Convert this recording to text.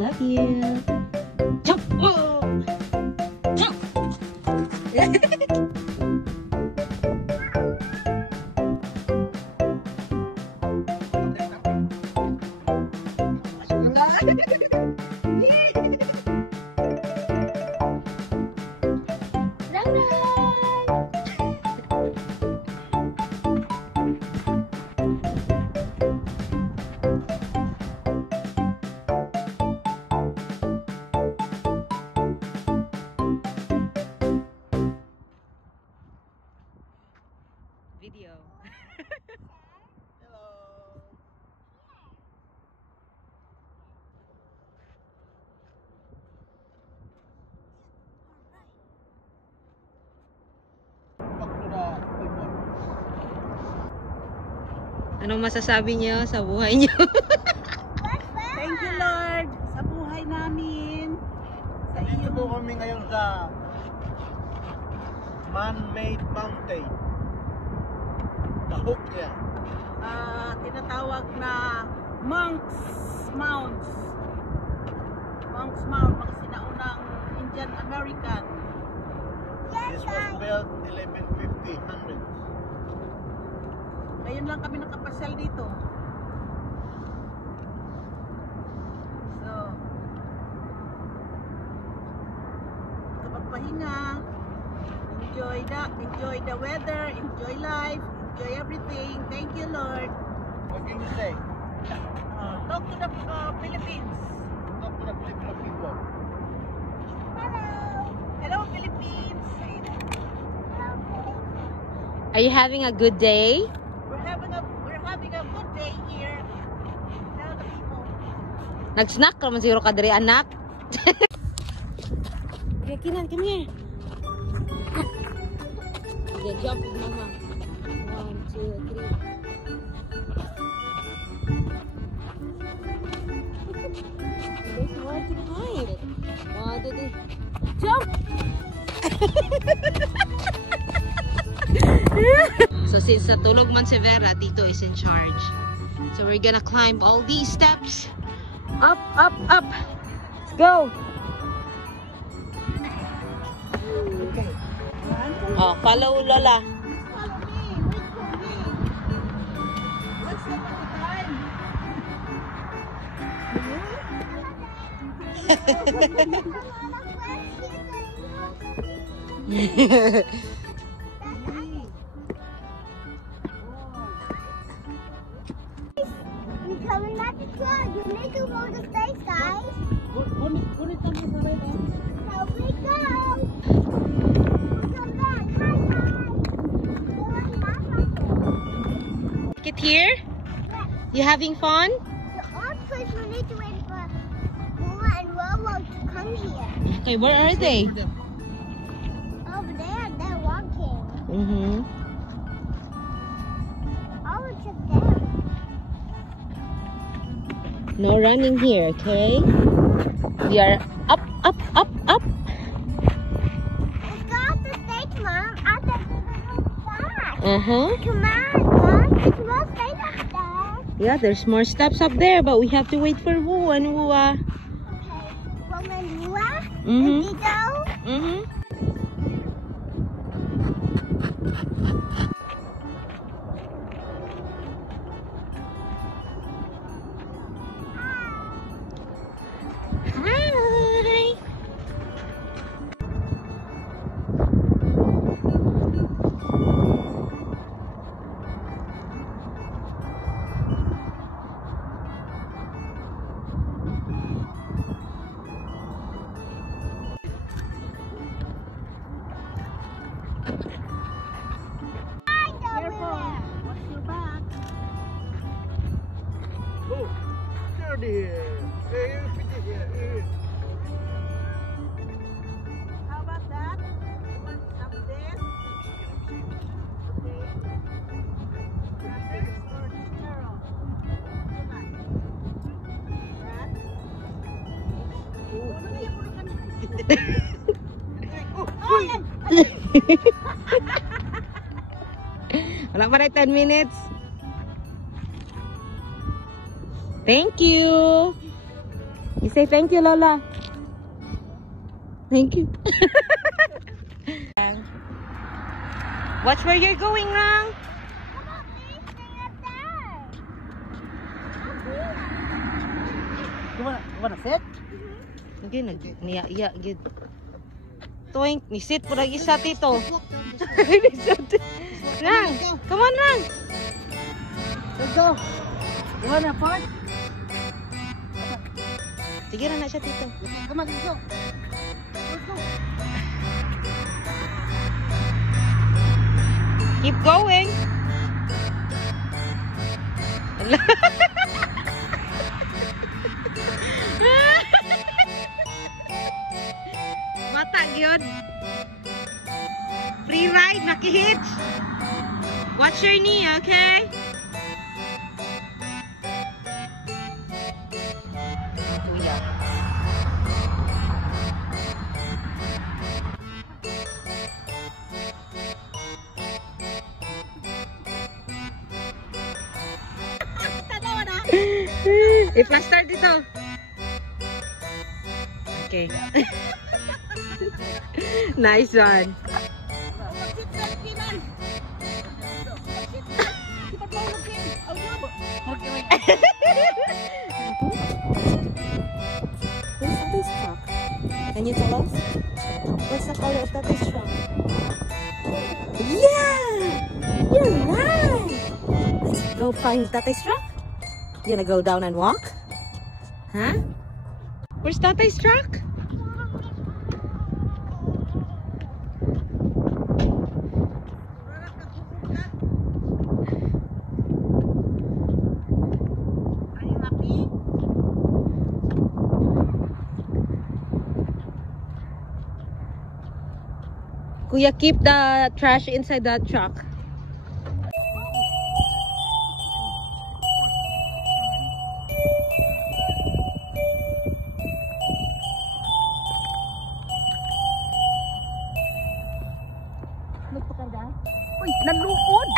Love you. Jump! Whoa! Jump! Video. Hello. Anong masasabi niyo sa buhay niyo? Thank you, Lord, sa buhay namin. Sa iyo. Dito po kami ngayon sa man-made mountain. Bahukya. Tinatawag na Monk's Mount. Monk's Mount, mga sinaunang Indian American. This was built 1150. Ngayon lang kami nakapasyal dito. So, kapagpahinga, enjoy the weather, enjoy life, enjoy everything. Thank you, Lord. What can you say? Talk to the Philippines. Talk to the Filipino people. Hello, Philippines. Are you having a good day? We're having a good day here. Tell the people. Nag-snack ka man siguro ka diri, anak. Okay, Kinan, come here. Okay, jump with mama. 1, 2, 3. There's more to hide. 1, 2, 3. Jump! So since natulog man si Vera, Tito is in charge. So we're gonna climb all these steps. Up, up, up. Let's go. Okay. Oh, follow Lola. Follow me. Wait for me. One step at a time. You're coming back to club. You need to hold the face, guys. Kunit kami sa right. Here we go. Come back. Hi, guys. Take it here. You having fun? The old place we need to wait for Bula and Robo to come here. Okay, where are they? Over there, they're walking. Mm-hmm. Oh, it's just them. No running here, okay? We are up, up, up, up. Let's go up the stage, Mom. Out there to the side. Uh-huh. Come on, Mom. There's more stage up there. Yeah, there's more steps up there, but we have to wait for Wu and Wua. Okay. Woman, Lua. Mhm. Tito. Mm-hmm. Hi. Careful. Watch your back. Oh, dirty. Hey, pity here. Hey. How about that? You want some of this? Okay. Crackers or Carol? You like? That? Oh, ano yung oh, yan! Wala pa rin 10 minutes. Thank you. You say thank you, Lola. Thank you. Watch where you're going, Rang. How about these things up there? You wanna sit? Hindi, niya gid. Toink, ni sit po lang isa tito. Rang, come on, Rang. Let's go. You wanna park? Sige na siya tito. Come on, let's go. Let's go. Keep going. Mata gyud. Free ride, nakihitch. Watch your knee, okay? Kuya. Tanawa na. I-plaster dito. Okay. Nice one. Mag-sit sa kinan. Mag-sit. Ipat mo mag-sit. Ang gabo. Okay. Where's Tata's truck? Can you tell us? What's the color of Tata's truck? Yeah! You're right! Let's go find Tata's truck. You gonna go down and walk? Huh? Where's Tata's truck? Are you happy? Kuya, keep the trash inside that truck. Uy, naluod!